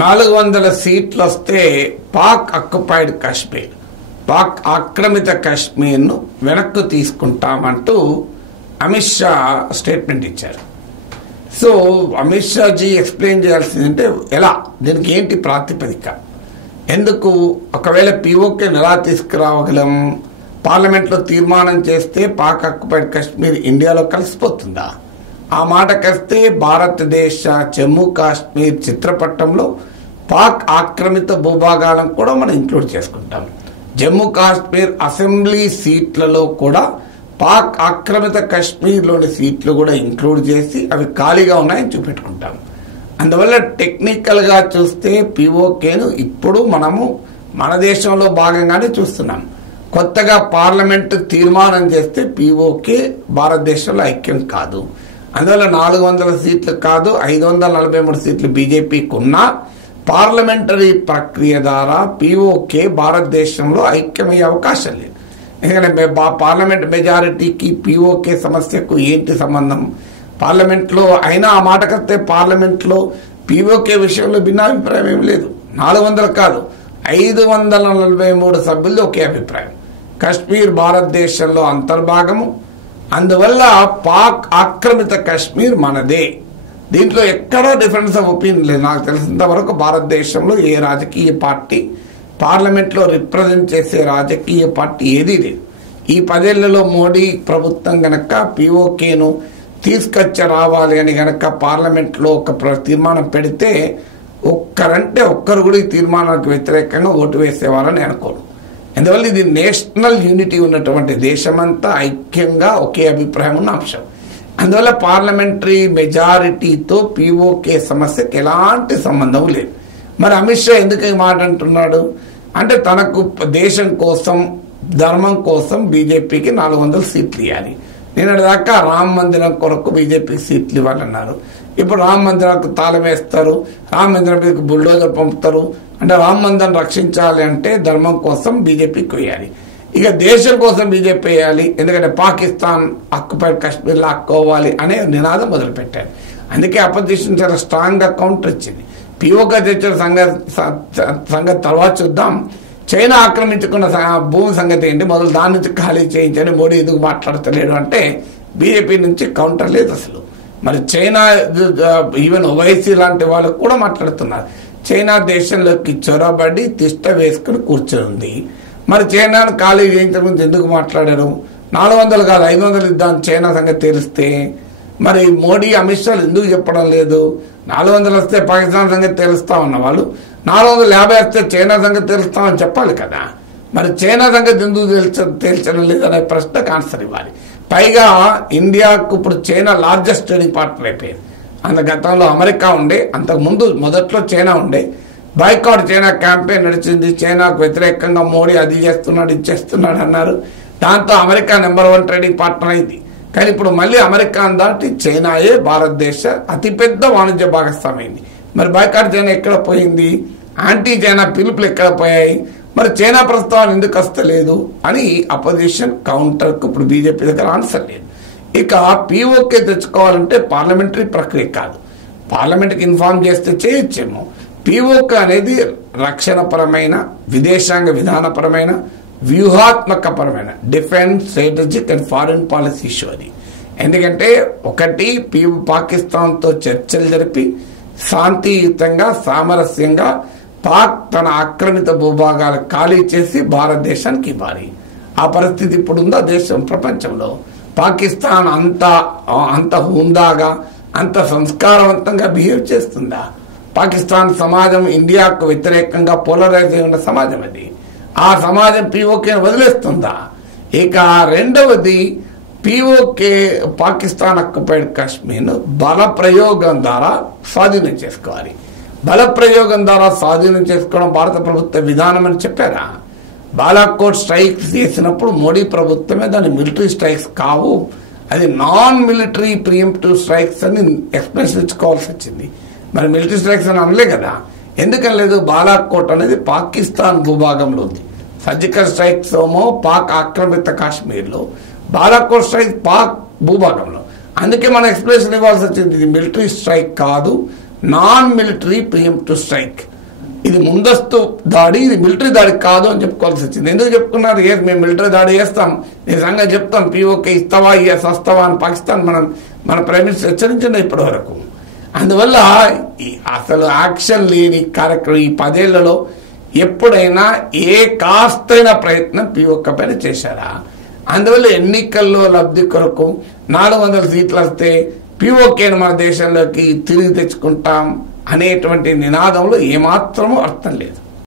400 సీట్లు వస్తే పాక్ ఆక్యుపైడ్ కాశ్మీర్, పాక్ ఆక్రమిత కాశ్మీర్ను వెనక్కు తీసుకుంటామంటూ అమిత్ షా స్టేట్మెంట్ ఇచ్చారు. సో అమిత్ షాజీ ఎక్స్ప్లెయిన్ చేయాల్సిందంటే ఎలా, దీనికి ఏంటి ప్రాతిపదిక, ఎందుకు, ఒకవేళ పీఓకేని ఎలా తీసుకురావగలం, పార్లమెంట్లో తీర్మానం చేస్తే పాక్ ఆక్యుపైడ్ కాశ్మీర్ ఇండియాలో కలిసిపోతుందా, ఆ మాటకొస్తే భారతదేశ జమ్మూ కాశ్మీర్ చిత్రపటంలో పాక్ ఆక్రమిత భూభాగాలను కూడా మనం ఇంక్లూడ్ చేసుకుంటాం. జమ్మూ కాశ్మీర్ అసెంబ్లీ సీట్లలో కూడా పాక్ ఆక్రమిత కాశ్మీర్లోని సీట్లు కూడా ఇంక్లూడ్ చేసి అవి ఖాళీగా ఉన్నాయని చూపెట్టుకుంటాం. అందువల్ల టెక్నికల్గా చూస్తే పీఓకేను ఇప్పుడు మనము మన దేశంలో భాగంగానే చూస్తున్నాం. కొత్తగా పార్లమెంట్ తీర్మానం చేస్తే పీఓకే భారతదేశంలో ఐక్యం కాదు. అందువల్ల 400 సీట్లు కాదు, 543 సీట్లు బీజేపీకి ఉన్నా పార్లమెంటరీ ప్రక్రియ ద్వారా పీఓకే భారతదేశంలో ఐక్యమయ్యే అవకాశం లేదు. ఎందుకంటే పార్లమెంట్ మెజారిటీకి పీఓకే సమస్యకు ఏంటి సంబంధం, పార్లమెంట్లో అయినా ఆ మాటకొస్తే పార్లమెంట్లో పీఓకే విషయంలో భిన్నాభిప్రాయం ఏం లేదు. 400 కాదు, 543 సభ్యులు ఒకే అభిప్రాయం, కశ్మీర్ భారతదేశంలో అంతర్భాగము, అందువల్ల పాక్ ఆక్రమిత కాశ్మీర్ మనదే. దీంట్లో ఎక్కడా డిఫరెన్స్ ఆఫ్ ఒపీనియన్ లేదు. నాకు తెలిసినంత వరకు భారతదేశంలో ఏ రాజకీయ పార్టీ పార్లమెంట్లో రిప్రజెంట్ చేసే రాజకీయ పార్టీ ఏదీ లేదు. ఈ 10 ఏళ్లలో మోడీ ప్రభుత్వం గనక పీఓకేను తీసుకొచ్చి రావాలి అని గనక పార్లమెంట్లో ఒక తీర్మానం పెడితే ఒక్కరు కూడా ఈ తీర్మానానికి వ్యతిరేకంగా ఓటు వేసేవారని అనుకోను. అందువల్ల ఇది నేషనల్ యూనిటీ ఉన్నటువంటి దేశమంతా ఐక్యంగా ఒకే అభిప్రాయం ఉన్న అంశం. అందువల్ల పార్లమెంటరీ మెజారిటీతో పీఓకే సమస్యకి ఎలాంటి సంబంధం లేదు. మరి అమిత్ షా ఎందుకు ఈ మాట అంటున్నాడు అంటే, తనకు దేశం కోసం ధర్మం కోసం బీజేపీకి 400 సీట్లు ఇవ్వాలి. నిన్నటిదాకా రామ మందిరం కొరకు బీజేపీకి సీట్లు ఇవ్వాలన్నారు. ఇప్పుడు రామ మందిరానికి తాళం వేస్తారు, రామ మందిరం మీదకి బుల్డోజర్ పంపుతారు. అంటే రామ మందిరం రక్షించాలి అంటే ధర్మం కోసం బీజేపీకి వేయాలి, ఇక దేశం కోసం బీజేపీ వేయాలి, ఎందుకంటే పాకిస్తాన్ ఆక్యుపైడ్ కాశ్మీర్ లాక్కోవాలి అనే నినాదం మొదలుపెట్టారు. అందుకే అపోజిషన్ చాలా స్ట్రాంగ్ గా కౌంటర్ ఇచ్చింది. పీఓకే తెచ్చిన సంగతి తర్వాత చూద్దాం, చైనా ఆక్రమించుకున్న భూమి సంగతి ఏంటి, మొదలు దాని నుంచి ఖాళీ చేయించని మోడీ ఎందుకు మాట్లాడతలేడు అంటే బీజేపీ నుంచి కౌంటర్ లేదు అసలు. మరి చైనా ఈవెన్ ఓవైసీ లాంటి వాళ్ళు కూడా మాట్లాడుతున్నారు. చైనా దేశంలోకి చొరబడి తిష్ట వేసుకుని కూర్చొని, మరి చైనాను ఖాళీ చేయించడం ఎందుకు మాట్లాడారు, 400 కాదు 500 ఇద్దాం చైనా సంగతి తెలిస్తే, మరి మోడీ అమిత్ షా ఎందుకు చెప్పడం లేదు, 400 వస్తే పాకిస్తాన్ సంగతి తెలుస్తా ఉన్న వాళ్ళు 450 వస్తే చైనా సంగతి తెలుస్తామని చెప్పాలి కదా. మరి చైనా సంగతి ఎందుకు తేల్చడం లేదనే ప్రశ్నకు ఆన్సర్ ఇవ్వాలి. పైగా ఇండియాకు ఇప్పుడు చైనా లార్జెస్ట్ ట్రేడింగ్ పార్ట్నర్ అయిపోయింది. గతంలో అమెరికా ఉండే, అంతకుముందు మొదట్లో చైనా ఉండే. బాయ్కాట్ చైనా క్యాంపెయిన్ నడిచింది, చైనాకు వ్యతిరేకంగా మోడీ అది చేస్తున్నాడు ఇది చేస్తున్నాడు అన్నారు. దాంతో అమెరికా నెంబర్ 1 ట్రేడింగ్ పార్ట్నర్ అయింది. కానీ ఇప్పుడు మళ్ళీ అమెరికాను దాటి చైనాయే భారతదేశ అతిపెద్ద వాణిజ్య భాగస్వామైంది. మరి బాయ్కాట్ చైనా ఎక్కడ పోయింది, యాంటీ చైనా పిలుపులు ఎక్కడ పోయాయి, మరి చైనా ప్రస్తావన ఎందుకు వస్తలేదు అని అపోజిషన్ కౌంటర్కు ఇప్పుడు బీజేపీ దగ్గర ఆన్సర్ లేదు. ఇక పీఓకే తెచ్చుకోవాలంటే పార్లమెంటరీ ప్రక్రియ కాదు, పార్లమెంట్కి ఇన్ఫార్మ్ చేస్తే చేయొచ్చేమో. పీఓకే అనేది రక్షణపరమైన, విదేశాంగ విధానపరమైన, వ్యూహాత్మకపరమైన defence, strategic and foreign policy issue అది. ఎందుకంటే ఒకటి పాకిస్తాన్తో చర్చలు జరిపి శాంతియుతంగా సామరస్యంగా పాక్ తన ఆక్రమిత భూభాగాలు ఖాళీ చేసి భారతదేశానికి ఇవ్వాలి. ఆ పరిస్థితి ఇప్పుడు ఉందా దేశం ప్రపంచంలో? పాకిస్తాన్ అంత హుందాగా అంత సంస్కారవంతంగా బిహేవ్ చేస్తుందా? పాకిస్తాన్ సమాజం ఇండియాకు వ్యతిరేకంగా పోలరైజ్ అయి ఉన్న సమాజం అది. ఆ సమాజం పీఓకేని వదిలేస్తుందా? ఇక రెండవది, పీఓకే పాకిస్తాన్ ఆక్యుపైడ్ కాశ్మీర్ను బల ప్రయోగం ద్వారా స్వాధీనం చేసుకోవాలి. బల ప్రయోగం ద్వారా స్వాధీనం చేసుకోవడం భారత ప్రభుత్వ విధానం అని చెప్పారా? బాలాకోట్ స్ట్రైక్స్ చేసినప్పుడు మోడీ ప్రభుత్వమే దాని మిలిటరీ స్ట్రైక్స్ కావు, అది నాన్ మిలిటరీ ప్రియంప్టివ్ స్ట్రైక్స్ అని ఎక్స్ప్రెషన్ ఇచ్చుకోవాల్సి వచ్చింది. మరి మిలిటరీ స్ట్రైక్స్ అని అనలే కదా. ఎందుకని లేదు? బాలాకోట్ అనేది పాకిస్తాన్ భూభాగంలో ఉంది, సర్జికల్ స్ట్రైక్స్ ఏమో పాక్ ఆక్రమిత కాశ్మీర్లో, బాలాకోట్ స్ట్రైక్ పాక్ భూభాగంలో. అందుకే మనం ఎక్స్ప్రెషన్ ఇవ్వాల్సి వచ్చింది, ఇది మిలిటరీ స్ట్రైక్ కాదు, నాన్ మిలిటరీ ప్రియంప్టివ్ స్ట్రైక్. ఇది ముందస్తు దాడి, ఇది మిలిటరీ దాడి కాదు అని చెప్పుకోవాల్సి వచ్చింది. ఎందుకు చెప్పుకున్నారు? మేము మిలిటరీ దాడి చేస్తాం, నిజంగా చెప్తాం, పీఓకే ఇస్తావా వస్తావా అని పాకిస్తాన్ మన ప్రైమ్ మినిస్టర్ హెచ్చరించండి ఇప్పటి వరకు. అందువల్ల అసలు యాక్షన్ లేని కార్యక్రమం ఈ 10 ఏళ్లలో ఎప్పుడైనా ఏ కాస్తైన ప్రయత్నం పీఓకే పైన చేశారా? అందువల్ల ఎన్నికల్లో లబ్ధి కొరకు 400 సీట్లు వస్తే పీఓకేను మన దేశంలోకి తిరిగి తెచ్చుకుంటాం అనేటువంటి నినాదంలో ఏమాత్రమూ అర్థం లేదు.